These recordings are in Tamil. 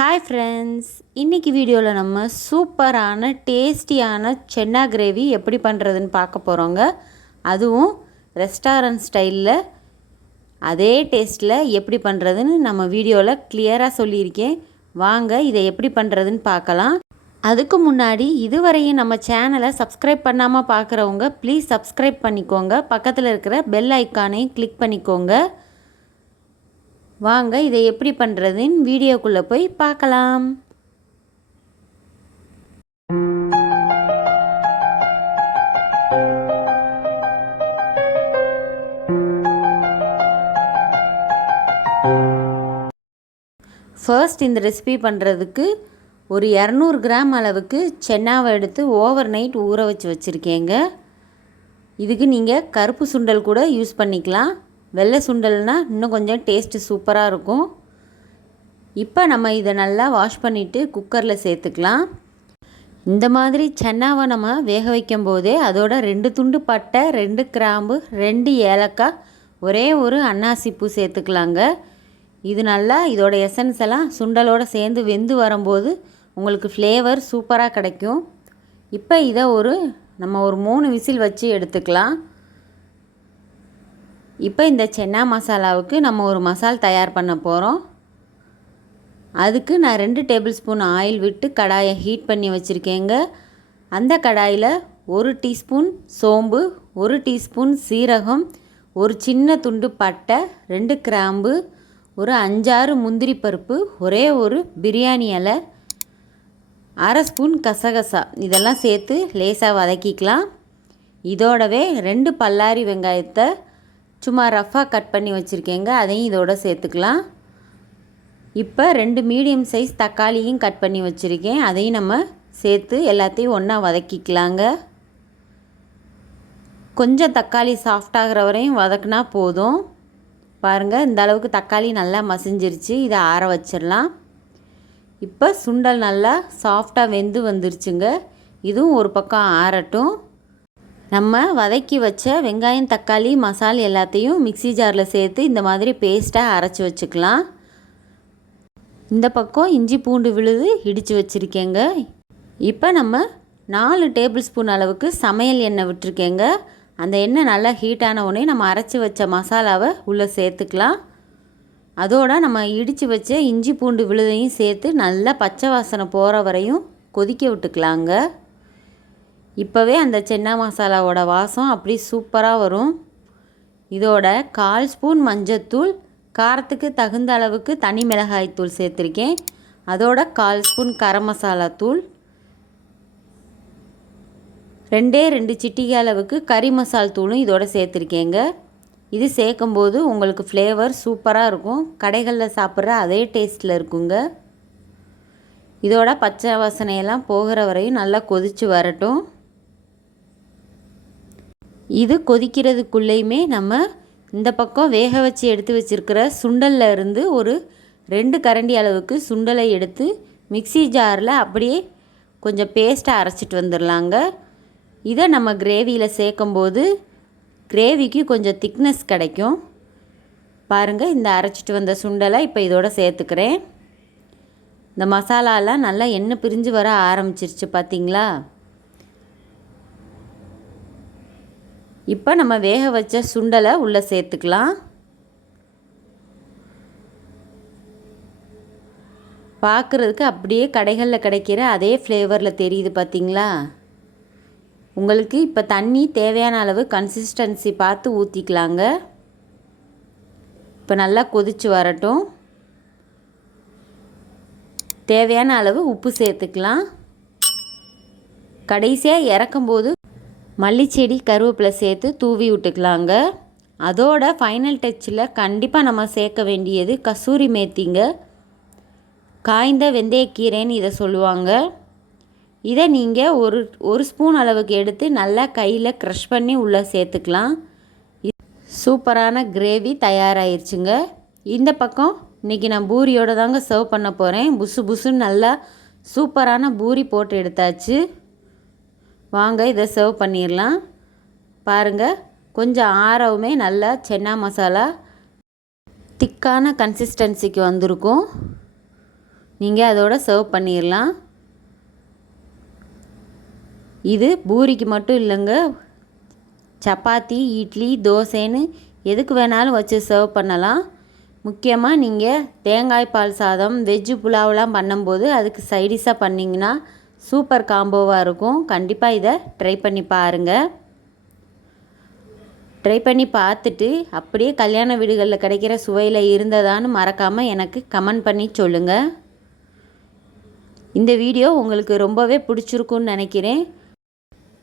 ஹாய் ஃப்ரெண்ட்ஸ் இன்றைக்கி வீடியோவில் நம்ம சூப்பரான டேஸ்டியான சென்னா கிரேவி எப்படி பண்ணுறதுன்னு பார்க்க போகிறோங்க அதுவும் ரெஸ்டாரண்ட் ஸ்டைலில் அதே டேஸ்ட்டில் எப்படி பண்ணுறதுன்னு நம்ம வீடியோவில் கிளியராக சொல்லியிருக்கேன். வாங்க இதை எப்படி பண்ணுறதுன்னு பார்க்கலாம். அதுக்கு முன்னாடி இதுவரையும் நம்ம சேனலை சப்ஸ்கிரைப் பண்ணாமல் பார்க்குறவங்க ப்ளீஸ் சப்ஸ்கிரைப் பண்ணிக்கோங்க. பக்கத்தில் இருக்கிற பெல் ஐக்கானையும் கிளிக் பண்ணிக்கோங்க. வாங்க இதை எப்படி பண்ணுறதுன்னு வீடியோக்குள்ளே போய் பார்க்கலாம். ஃபர்ஸ்ட் இந்த ரெசிபி பண்ணுறதுக்கு ஒரு இரநூறு கிராம் அளவுக்கு சென்னாவை எடுத்து ஓவர் நைட் ஊற வச்சு வச்சுருக்கேங்க. இதுக்கு நீங்கள் கருப்பு சுண்டல் கூட யூஸ் பண்ணிக்கலாம். வெள்ளை சுண்டல்னால் இன்னும் கொஞ்சம் டேஸ்ட்டு சூப்பராக இருக்கும். இப்போ நம்ம இதை நல்லா வாஷ் பண்ணிவிட்டு குக்கரில் சேர்த்துக்கலாம். இந்த மாதிரி சென்னாவை நம்ம வேக வைக்கும் போதே அதோட ரெண்டு துண்டு பட்டை ரெண்டு கிராம்பு ரெண்டு ஏலக்காய் ஒரே ஒரு அன்னாசிப்பூ சேர்த்துக்கலாங்க. இது நல்லா இதோட எசன்ஸ் எல்லாம் சுண்டலோடு சேர்ந்து வெந்து வரும்போது உங்களுக்கு ஃப்ளேவர் சூப்பராக கிடைக்கும். இப்போ இதை ஒரு நம்ம ஒரு மூணு விசில் வச்சு எடுத்துக்கலாம். இப்போ இந்த சென்னா மசாலாவுக்கு நம்ம ஒரு மசால் தயார் பண்ண போகிறோம் அதுக்கு நான் ரெண்டு டேபிள் ஸ்பூன் ஆயில் விட்டு கடாயை ஹீட் பண்ணி வச்சுருக்கேங்க. அந்த கடாயில் ஒரு டீஸ்பூன் சோம்பு ஒரு டீஸ்பூன் சீரகம் ஒரு சின்ன துண்டு பட்டை ரெண்டு கிராம்பு ஒரு அஞ்சாறு முந்திரி பருப்பு ஒரே ஒரு பிரியாணி இலை அரை ஸ்பூன் கசகசா. இதெல்லாம் சேர்த்து லேசாக வதக்கிக்கலாம். இதோடவே ரெண்டு பல்லாரி வெங்காயத்தை சும்மா ரஃபாக கட் பண்ணி வச்சுருக்கேங்க அதையும் இதோட சேர்த்துக்கலாம். இப்போ ரெண்டு மீடியம் சைஸ் தக்காளியும் கட் பண்ணி வச்சுருக்கேன் அதையும் நம்ம சேர்த்து எல்லாத்தையும் ஒன்றா வதக்கிக்கலாங்க. கொஞ்சம் தக்காளி சாஃப்டாகிற வரையும் வதக்குனா போதும். பாருங்கள் இந்த அளவுக்கு தக்காளி நல்லா மசிஞ்சிருச்சு இதை ஆற வச்சிடலாம். இப்போ சுண்டல் நல்லா சாஃப்டாக வெந்து வந்துருச்சுங்க இதுவும் ஒரு பக்கம் ஆறட்டும். நம்ம வதக்கி வச்ச வெங்காயம் தக்காளி மசால் எல்லாத்தையும் மிக்சி ஜாரில் சேர்த்து இந்த மாதிரி பேஸ்ட்டாக அரைச்சி வச்சுக்கலாம். இந்த பக்கம் இஞ்சி பூண்டு விழுது இடித்து வச்சுருக்கேங்க. இப்போ நம்ம நாலு டேபிள் ஸ்பூன் அளவுக்கு சமையல் எண்ணெய் விட்டுருக்கேங்க. அந்த எண்ணெய் நல்லா ஹீட்டான உடனே நம்ம அரைச்சி வச்ச மசாலாவை உள்ளே சேர்த்துக்கலாம். அதோட நம்ம இடித்து வச்ச இஞ்சி பூண்டு விழுதையும் சேர்த்து நல்லா பச்சை வாசனை போகிற வரையும் கொதிக்க விட்டுக்கலாங்க. இப்போவே அந்த சென்னா மசாலாவோட வாசம் அப்படி சூப்பராக வரும். இதோட கால் ஸ்பூன் மஞ்சத்தூள் காரத்துக்கு தகுந்த அளவுக்கு தனி மிளகாய் தூள் சேர்த்துருக்கேன். அதோட கால் ஸ்பூன் கரம் மசாலா தூள். ரெண்டே ரெண்டு சிட்டிகை அளவுக்கு கறி மசால் தூளும் இதோட சேர்த்துருக்கேங்க. இது சேர்க்கும்போது உங்களுக்கு ஃப்ளேவர் சூப்பராக இருக்கும். கடைகளில் சாப்பிட்ற அதே டேஸ்ட்டில் இருக்குங்க. இதோட பச்சை வாசனையெல்லாம் போகிற வரையும் நல்லா கொதித்து வரட்டும். இது கொதிக்கிறதுக்குள்ளேயுமே நம்ம இந்த பக்கம் வேக வச்சு எடுத்து வச்சுருக்கிற சுண்டலில் இருந்து ஒரு ரெண்டு கரண்டி அளவுக்கு சுண்டலை எடுத்து மிக்சி ஜாரில் அப்படியே கொஞ்சம் பேஸ்ட்டாக அரைச்சிட்டு வந்துடலாங்க இதை நம்ம கிரேவியில் சேர்க்கும்போது கிரேவிக்கு கொஞ்சம் திக்னஸ் கிடைக்கும். பாருங்கள் இந்த அரைச்சிட்டு வந்த சுண்டலை இப்போ இதோட சேர்த்துக்கிறேன். இந்த மசாலாலாம் நல்லா எண்ணெய் பிரிஞ்சு வர ஆரம்பிச்சிருச்சு பார்த்திங்களா இப்போ நம்ம வேக வச்ச சுண்டலை உள்ளே சேர்த்துக்கலாம். பார்க்குறதுக்கு அப்படியே கடைகளில் கிடைக்கிற அதே ஃப்ளேவரில் தெரியுது பார்த்தீங்களா உங்களுக்கு இப்போ தண்ணி தேவையான அளவு கன்சிஸ்டன்சி பார்த்து ஊற்றிக்கலாங்க இப்போ நல்லா கொதித்து வரட்டும். தேவையான அளவு உப்பு சேர்த்துக்கலாம். கடைசியாக இறக்கும்போது மல்லிச்செடி கருவேப்பிலை சேர்த்து தூவி விட்டுக்கலாங்க. அதோட ஃபைனல் டச்சில் கண்டிப்பாக நம்ம சேர்க்க வேண்டியது கசூரி மேத்திங்க. காய்ந்த வெந்தயக்கீரைன்னு இதை சொல்லுவாங்க. இதை நீங்கள் ஒரு ஒரு ஸ்பூன் அளவுக்கு எடுத்து நல்லா கையில் க்ரஷ் பண்ணி உள்ளே சேர்த்துக்கலாம். சூப்பரான கிரேவி தயாராகிருச்சுங்க இந்த பக்கம் இன்றைக்கி நான் பூரியோடு தாங்க சர்வ் பண்ண போகிறேன் புசு புசுன்னு நல்லா சூப்பரான பூரி போட்டு எடுத்தாச்சு. வாங்க இதை சர்வ் பண்ணிடலாம் பாருங்கள் கொஞ்சம் ஆறவுமே நல்லா சென்னா மசாலா திக்கான கன்சிஸ்டன்சிக்கு வந்திருக்கும். நீங்கள் அதோட சர்வ் பண்ணிடலாம் இது பூரிக்கு மட்டும் இல்லைங்க சப்பாத்தி இட்லி தோசைன்னு எதுக்கு வேணாலும் வச்சு சர்வ் பண்ணலாம். முக்கியமாக நீங்கள் தேங்காய் பால் சாதம் வெஜ்ஜு புலாவெலாம் பண்ணும்போது அதுக்கு சைடிஷாக பண்ணிங்கன்னா சூப்பர் காம்போவாக இருக்கும். கண்டிப்பாக இதை ட்ரை பண்ணி பாருங்கள் ட்ரை பண்ணி பார்த்துட்டு அப்படியே கல்யாண வீடுகளில் கிடைக்கிற சுவையில் இருந்ததான்னு மறக்காமல் எனக்கு கமெண்ட் பண்ணி சொல்லுங்கள் இந்த வீடியோ உங்களுக்கு ரொம்பவே பிடிச்சிருக்குன்னு நினைக்கிறேன்.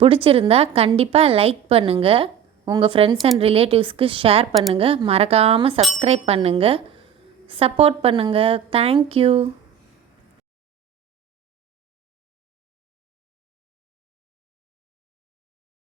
பிடிச்சிருந்தா கண்டிப்பாக லைக் பண்ணுங்கள் உங்கள் ஃப்ரெண்ட்ஸ் அண்ட் ரிலேட்டிவ்ஸ்க்கு ஷேர் பண்ணுங்கள் மறக்காமல் சப்ஸ்கிரைப் பண்ணுங்கள் சப்போர்ட் பண்ணுங்கள் தேங்க்யூ